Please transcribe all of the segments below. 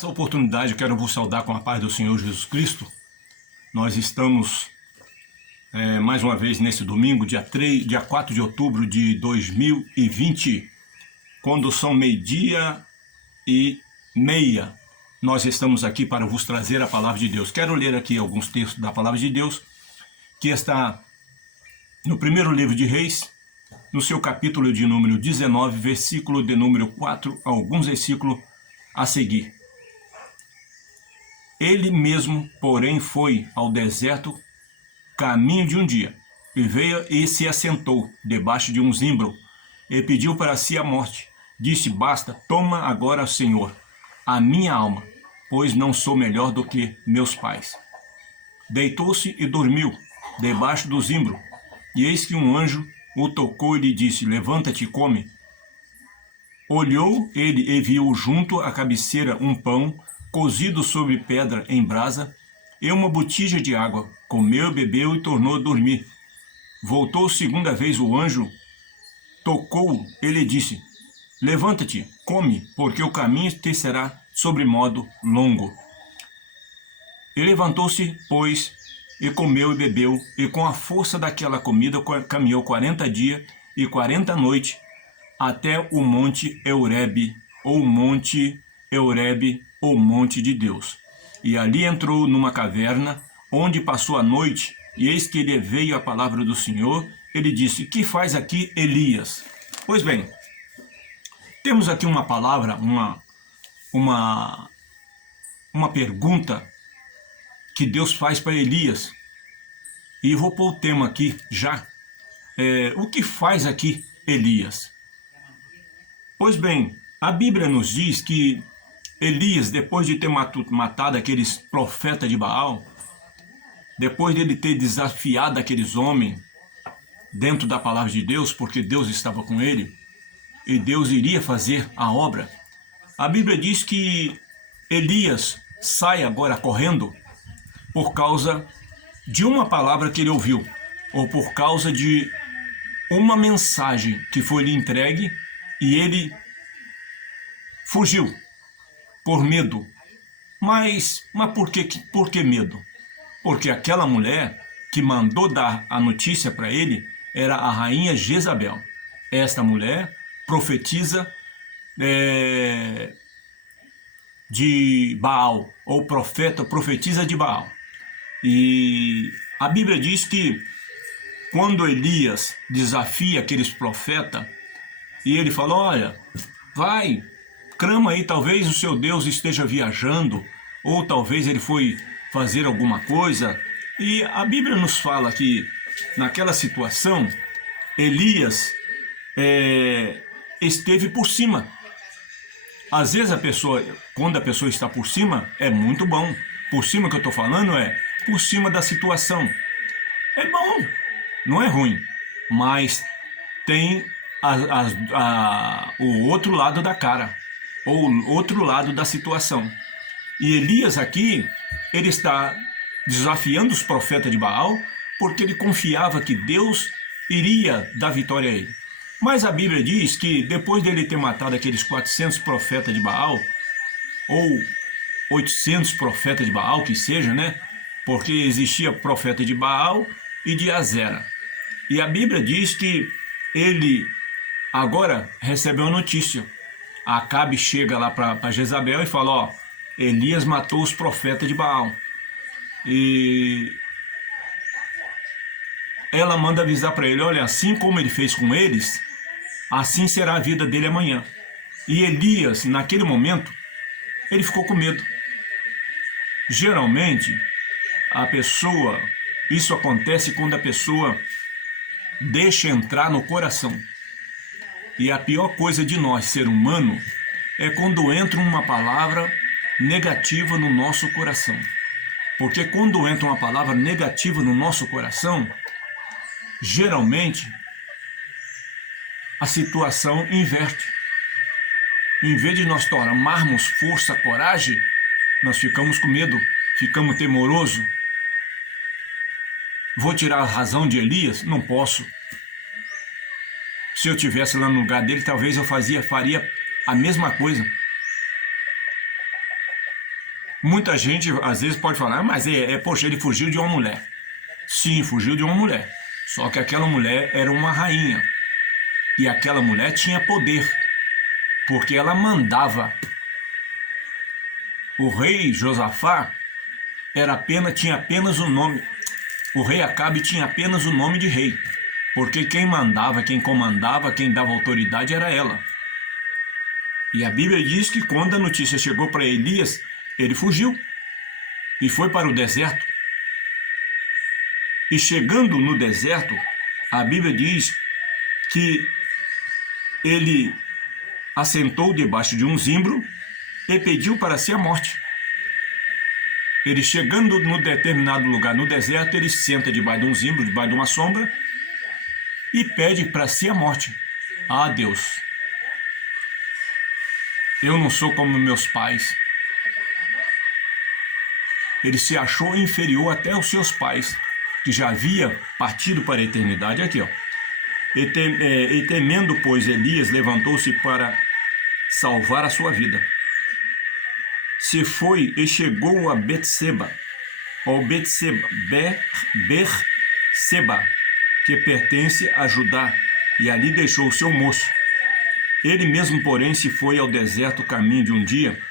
Nessa oportunidade, eu quero vos saudar com a paz do Senhor Jesus Cristo. Nós estamos mais uma vez nesse domingo, dia 4 de outubro de 2020, quando são 12:30. Nós estamos aqui para vos trazer a palavra de Deus. Quero ler aqui alguns textos da palavra de Deus, que está no primeiro livro de Reis, no seu capítulo de número 19, versículo de número 4, alguns versículos a seguir. Ele mesmo, porém, foi ao deserto caminho de um dia, e veio e se assentou debaixo de um zimbro, e pediu para si a morte. Disse: basta, toma agora, Senhor, a minha alma, pois não sou melhor do que meus pais. Deitou-se e dormiu debaixo do zimbro, e eis que um anjo o tocou e lhe disse: levanta-te e come. Olhou ele e viu junto à cabeceira um pão cozido sobre pedra em brasa e uma botija de água. Comeu, bebeu e tornou a dormir. Voltou segunda vez o anjo, tocou e lhe disse: levanta-te, come, porque o caminho te será sobremodo longo. E levantou-se, pois, e comeu e bebeu, e com a força daquela comida caminhou 40 dias e 40 noites até o monte Eurebe, ou monte Eurebe, ou monte de Deus. E ali entrou numa caverna, onde passou a noite, e eis que lhe veio a palavra do Senhor. Ele disse: que faz aqui Elias? Pois bem, temos aqui uma palavra, uma pergunta que Deus faz para Elias. E vou pôr o tema aqui já. O que faz aqui Elias? Pois bem, a Bíblia nos diz que Elias, depois de ter matado aqueles profetas de Baal, depois de ele ter desafiado aqueles homens dentro da palavra de Deus, porque Deus estava com ele, e Deus iria fazer a obra, a Bíblia diz que Elias sai agora correndo por causa de uma palavra que ele ouviu, ou por causa de uma mensagem que foi lhe entregue, e ele fugiu por medo. Mas por que medo? Porque aquela mulher que mandou dar a notícia para ele era a rainha Jezabel. Esta mulher profetiza de Baal, ou profetiza de Baal. E a Bíblia diz que quando Elias desafia aqueles profetas, e ele fala: olha, vai, clama aí, talvez o seu Deus esteja viajando, ou talvez ele foi fazer alguma coisa. E a Bíblia nos fala que naquela situação, Elias esteve por cima. Às vezes quando a pessoa está por cima, é muito bom. Por cima que eu estou falando por cima da situação. É bom, não é ruim, mas tem o outro lado da cara, ou o outro lado da situação. E Elias aqui, ele está desafiando os profetas de Baal, porque ele confiava que Deus iria dar vitória a ele. Mas a Bíblia diz que depois dele ter matado aqueles 400 profetas de Baal, ou 800 profetas de Baal, que seja, né? Porque existia profeta de Baal e de Azera. E a Bíblia diz que ele agora recebeu a notícia. Acabe chega lá para Jezabel e fala: ó, Elias matou os profetas de Baal. E ela manda avisar para ele: olha, assim como ele fez com eles, assim será a vida dele amanhã. E Elias, naquele momento, ele ficou com medo. Geralmente, isso acontece quando a pessoa deixa entrar no coração. E a pior coisa de nós, ser humano, é quando entra uma palavra negativa no nosso coração. Porque quando entra uma palavra negativa no nosso coração, geralmente a situação inverte. Em vez de nós tomarmos força, coragem, nós ficamos com medo, ficamos temorosos. Vou tirar a razão de Elias? Não posso. Se eu estivesse lá no lugar dele, talvez eu faria a mesma coisa. Muita gente às vezes pode falar, mas poxa, ele fugiu de uma mulher. Sim, fugiu de uma mulher. Só que aquela mulher era uma rainha. E aquela mulher tinha poder, porque ela mandava. O rei Josafá tinha apenas o nome. O rei Acabe tinha apenas o nome de rei, porque quem mandava, quem comandava, quem dava autoridade era ela. E a Bíblia diz que quando a notícia chegou para Elias, ele fugiu e foi para o deserto. E chegando no deserto, a Bíblia diz que ele assentou debaixo de um zimbro e pediu para si a morte. Ele chegando no determinado lugar no deserto, ele senta debaixo de um zimbro, debaixo de uma sombra e pede para si a morte. Ah, Deus, eu não sou como meus pais. Ele se achou inferior até aos seus pais, que já havia partido para a eternidade. Aqui, ó. E temendo, pois, Elias levantou-se para salvar a sua vida. Se foi e chegou a Betseba, ou Berseba, que pertence a Judá, e ali deixou o seu moço. Ele mesmo, porém, se foi ao deserto caminho de um dia,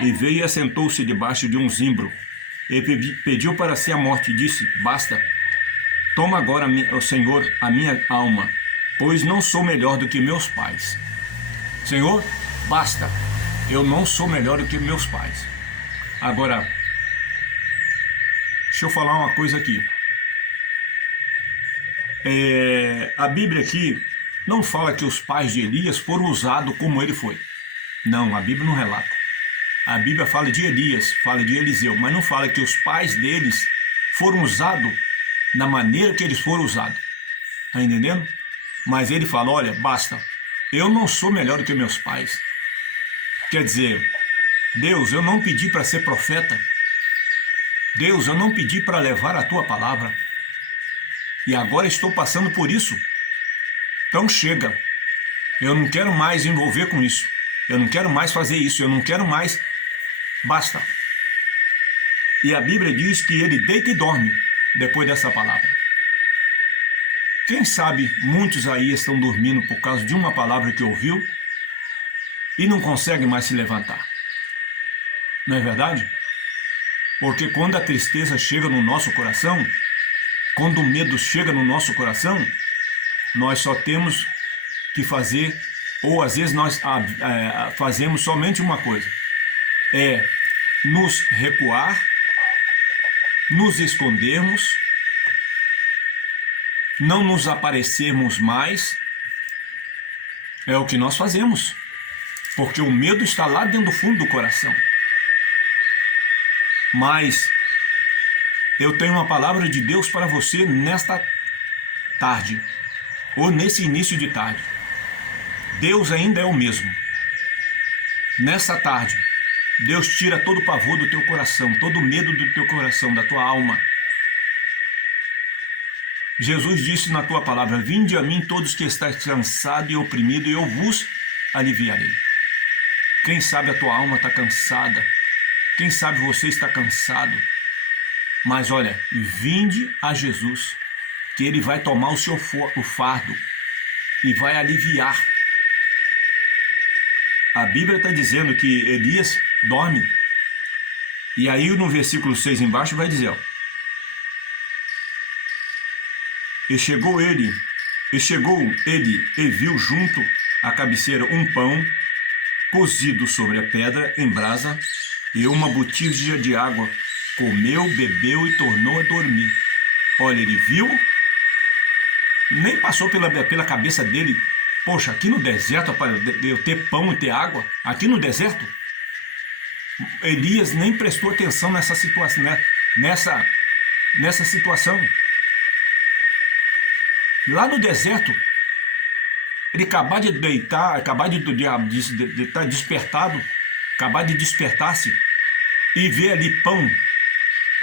e veio e assentou-se debaixo de um zimbro, e pediu para si a morte, e disse, basta, toma agora, ó Senhor, a minha alma, pois não sou melhor do que meus pais. Senhor, basta, eu não sou melhor do que meus pais. Agora, deixa eu falar uma coisa aqui. A Bíblia aqui não fala que os pais de Elias foram usados como ele foi. Não, a Bíblia não relata. A Bíblia fala de Elias, fala de Eliseu, mas não fala que os pais deles foram usados da maneira que eles foram usados. Está entendendo? Mas ele fala, olha, basta, eu não sou melhor do que meus pais. Quer dizer, Deus, eu não pedi para ser profeta. Deus, eu não pedi para levar a tua palavra. E agora estou passando por isso. Então chega. Eu não quero mais envolver com isso. Eu não quero mais fazer isso. Eu não quero mais. Basta. E a Bíblia diz que ele deita e dorme depois dessa palavra. Quem sabe muitos aí estão dormindo por causa de uma palavra que ouviu e não conseguem mais se levantar. Não é verdade? Porque quando a tristeza chega no nosso coração, quando o medo chega no nosso coração, nós só temos que fazer, ou às vezes nós fazemos somente uma coisa, é nos recuar, nos escondermos, não nos aparecermos mais. É o que nós fazemos, porque o medo está lá dentro do fundo do coração. Mas eu tenho uma palavra de Deus para você nesta tarde, ou nesse início de tarde. Deus ainda é o mesmo. Nessa tarde, Deus tira todo o pavor do teu coração, todo o medo do teu coração, da tua alma. Jesus disse na tua palavra, vinde a mim todos que estáis cansados e oprimidos, e eu vos aliviarei. Quem sabe a tua alma está cansada, quem sabe você está cansado, mas olha, vinde a Jesus, que Ele vai tomar o fardo e vai aliviar. A Bíblia está dizendo que Elias dorme, e aí no versículo 6 embaixo vai dizer, ó, E chegou ele e viu junto à cabeceira um pão cozido sobre a pedra em brasa e uma botija de água. Comeu, bebeu e tornou a dormir. Olha, ele viu, nem passou pela cabeça dele, poxa, aqui no deserto, para eu ter pão e ter água, aqui no deserto. Elias nem prestou atenção nessa situação, nessa situação. Lá no deserto, ele acabar de deitar, acabar de estar despertado, acabar de despertar-se e ver ali pão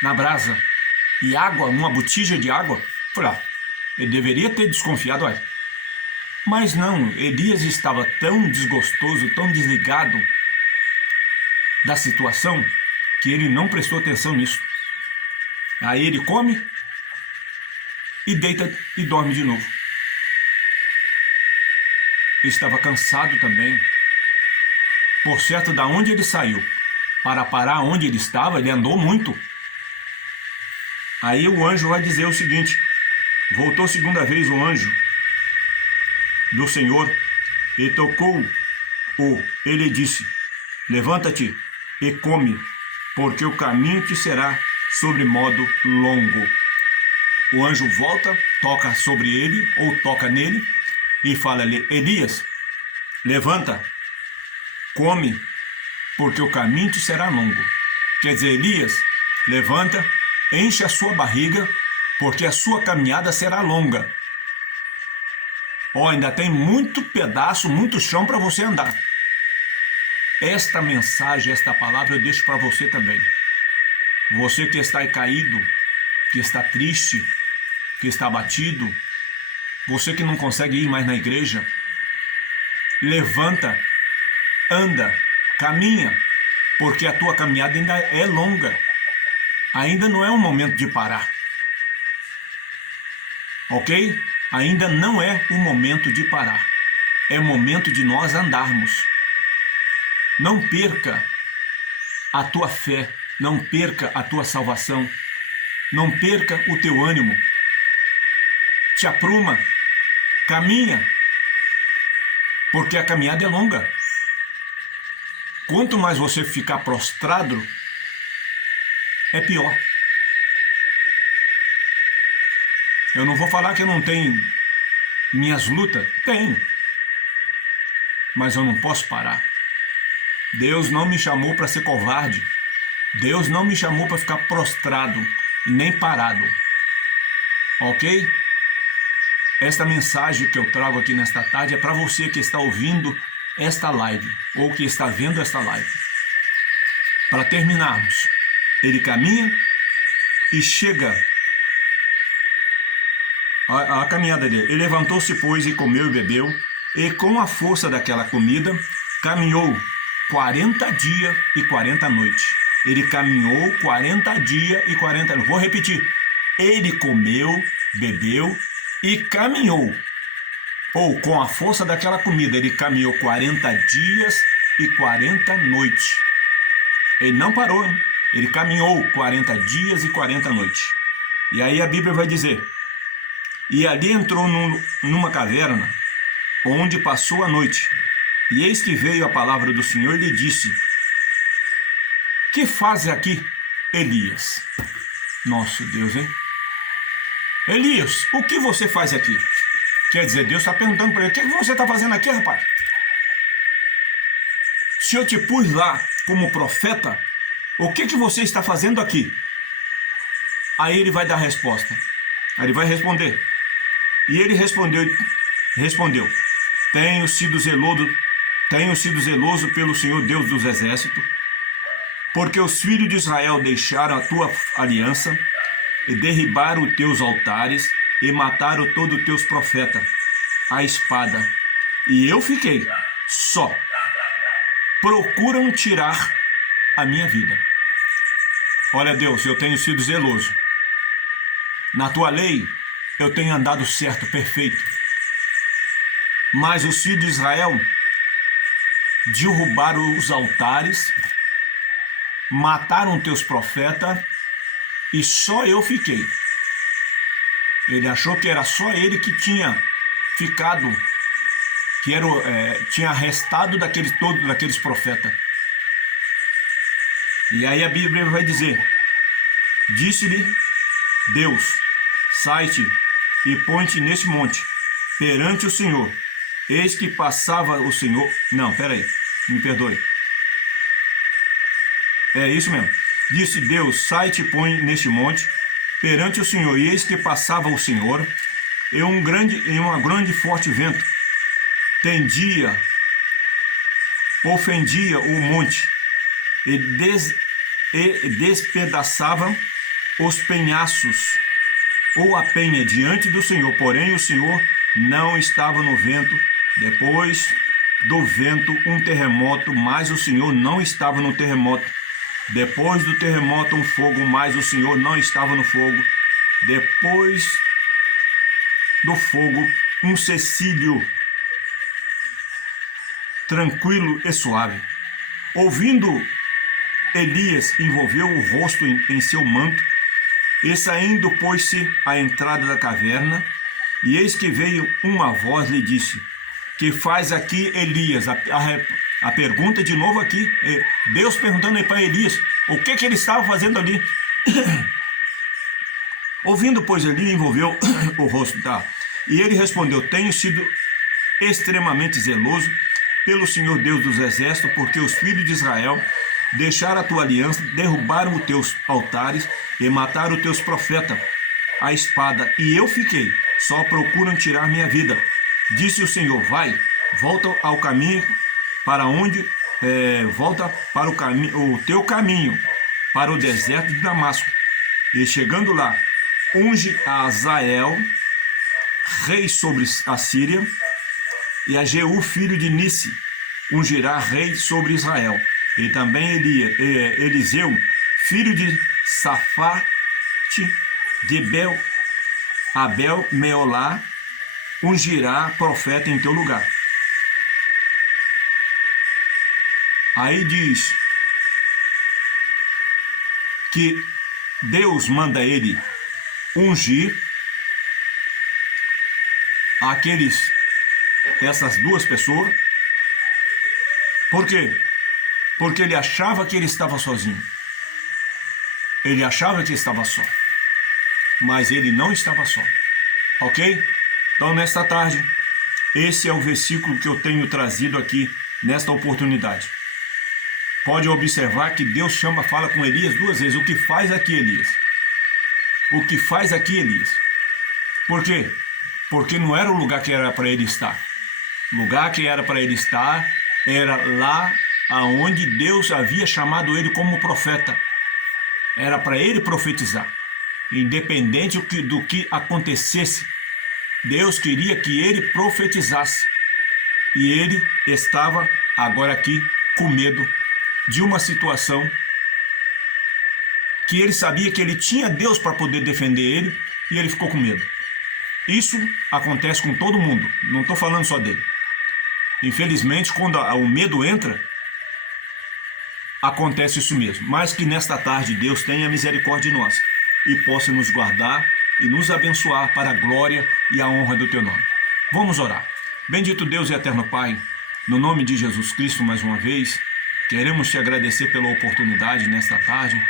na brasa e água, uma botija de água, ele deveria ter desconfiado, olha. Mas não, Elias estava tão desgostoso, tão desligado da situação, que ele não prestou atenção nisso. Aí ele come e deita e dorme de novo. Ele estava cansado também. Por certo, da onde ele saiu para parar onde ele estava, ele andou muito. Aí o anjo vai dizer o seguinte: voltou segunda vez o anjo do Senhor e tocou-o. Ele disse: levanta-te e come, porque o caminho te será sobre modo longo. O anjo volta, toca sobre ele, ou toca nele, e fala: Elias, levanta, come, porque o caminho te será longo. Quer dizer, Elias, levanta, enche a sua barriga, porque a sua caminhada será longa. Ainda tem muito pedaço, muito chão para você andar. Esta mensagem, esta palavra eu deixo para você também. Você que está aí caído, que está triste, que está abatido, você que não consegue ir mais na igreja, levanta, anda, caminha, porque a tua caminhada ainda é longa. Ainda não é um momento de parar. Ok? Ainda não é o momento de parar. É o momento de nós andarmos. Não perca a tua fé, não perca a tua salvação, não perca o teu ânimo. Te apruma, caminha, porque a caminhada é longa. Quanto mais você ficar prostrado, é pior. Eu não vou falar que eu não tenho minhas lutas, tenho, mas eu não posso parar. Deus não me chamou para ser covarde. Deus não me chamou para ficar prostrado, nem parado. Ok? Esta mensagem que eu trago aqui nesta tarde é para você que está ouvindo esta live, ou que está vendo esta live. Para terminarmos, ele caminha e chega a caminhada dele. Ele levantou-se, pois, e comeu e bebeu, e com a força daquela comida, caminhou 40 dias e 40 noites. Ele caminhou 40 dias e 40 noites. Vou repetir. Ele comeu, bebeu e caminhou. Ou com a força daquela comida, ele caminhou 40 dias e 40 noites. Ele não parou, hein? Ele caminhou 40 dias e 40 noites. E aí a Bíblia vai dizer: e ali entrou numa caverna, onde passou a noite. E eis que veio a palavra do Senhor e lhe disse: que fazes aqui, Elias? Nosso Deus, hein? Elias, o que você faz aqui? Quer dizer, Deus está perguntando para ele: o que você está fazendo aqui, rapaz? Se eu te pus lá como profeta, o que você está fazendo aqui? Aí ele vai dar a resposta. Aí ele vai responder. E ele respondeu: tenho sido zeloso pelo Senhor Deus dos exércitos, porque os filhos de Israel deixaram a tua aliança e derribaram os teus altares e mataram todos os teus profetas à espada. E eu fiquei só. Procuram tirar a minha vida. Olha, Deus, eu tenho sido zeloso. Na tua lei, eu tenho andado certo, perfeito. Mas os filhos de Israel derrubaram os altares, mataram teus profetas, e só eu fiquei. Ele achou que era só ele que tinha ficado, que tinha restado todos daqueles profetas. E aí a Bíblia vai dizer: disse-lhe Deus: sai-te e põe-te neste monte, perante o Senhor. Eis que passava o Senhor... Não, peraí, me perdoe. É isso mesmo. Disse Deus: sai-te e põe neste monte, perante o Senhor. E eis que passava o Senhor, e um grande forte vento ofendia o monte, e despedaçava os penhascos, ou a penha diante do Senhor. Porém o Senhor não estava no vento. Depois do vento, um terremoto, mas o Senhor não estava no terremoto. Depois do terremoto, um fogo, mas o Senhor não estava no fogo. Depois do fogo, um cecílio tranquilo e suave. Ouvindo, Elias envolveu o rosto em seu manto e saindo pôs-se à entrada da caverna, e eis que veio uma voz lhe disse: que faz aqui Elias? A pergunta de novo aqui, Deus perguntando aí para Elias, o que ele estava fazendo ali? Ouvindo, pois, Elias envolveu o rosto, tá? E ele respondeu: tenho sido extremamente zeloso pelo Senhor Deus dos exércitos, porque os filhos de Israel deixaram a tua aliança, derrubaram os teus altares e mataram os teus profetas à espada, e eu fiquei, só procuram tirar minha vida. Disse o Senhor: vai, volta ao caminho para onde, volta para o teu caminho, para o deserto de Damasco, e chegando lá, unge a Azael, rei sobre a Síria, e a Jeú, filho de Nissi, ungirá rei sobre Israel. E também Eliseu, filho de Safate, de Abel Meolá, ungirá profeta em teu lugar. Aí diz que Deus manda ele ungir essas duas pessoas. Por quê? Porque ele achava que ele estava sozinho. Ele achava que estava só. Mas ele não estava só. Ok? Então, nesta tarde, esse é o versículo que eu tenho trazido aqui nesta oportunidade. Pode observar que Deus fala com Elias duas vezes. O que faz aqui, Elias? O que faz aqui, Elias? Por quê? Porque não era o lugar que era para ele estar. O lugar que era para ele estar era lá aonde Deus havia chamado ele como profeta. Era para ele profetizar. Independente do que acontecesse, Deus queria que ele profetizasse. E ele estava agora aqui com medo de uma situação que ele sabia que ele tinha Deus para poder defender ele, e ele ficou com medo. Isso acontece com todo mundo, não estou falando só dele. Infelizmente, quando o medo entra, acontece isso mesmo. Mas que nesta tarde Deus tenha misericórdia de nós e possa nos guardar e nos abençoar para a glória e a honra do teu nome. Vamos orar. Bendito Deus e eterno Pai, no nome de Jesus Cristo, mais uma vez, queremos te agradecer pela oportunidade nesta tarde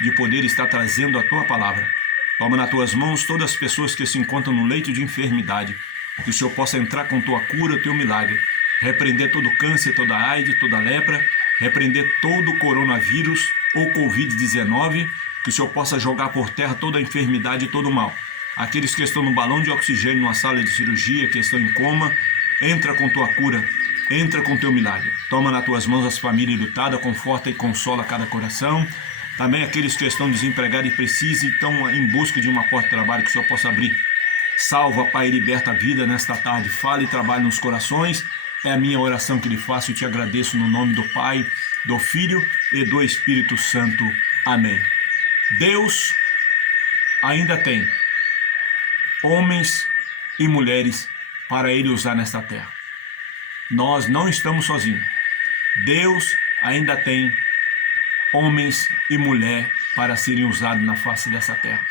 de poder estar trazendo a tua palavra. Toma nas tuas mãos todas as pessoas que se encontram no leito de enfermidade, que o Senhor possa entrar com tua cura, teu milagre, repreender todo câncer, toda AIDS, toda lepra, repreender todo coronavírus ou Covid-19, que o Senhor possa jogar por terra toda a enfermidade e todo o mal. Aqueles que estão no balão de oxigênio, numa sala de cirurgia, que estão em coma, entra com tua cura, entra com teu milagre. Toma nas tuas mãos as famílias lutadas, conforta e consola cada coração. Também aqueles que estão desempregados e precisam e estão em busca de uma porta de trabalho que o Senhor possa abrir. Salva, Pai, e liberta a vida nesta tarde. Fala e trabalha nos corações. É a minha oração que lhe faço e te agradeço no nome do Pai, do Filho e do Espírito Santo. Amém. Deus ainda tem homens e mulheres para Ele usar nesta terra. Nós não estamos sozinhos. Deus ainda tem homens e mulher para serem usados na face dessa terra.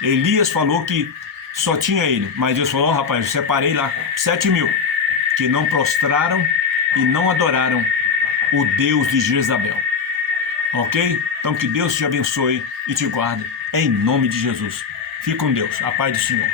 Elias falou que só tinha ele, mas Deus falou: rapaz, eu separei lá 7.000 que não prostraram e não adoraram o Deus de Jezabel. Ok? Então que Deus te abençoe e te guarde em nome de Jesus. Fique com Deus. A paz do Senhor.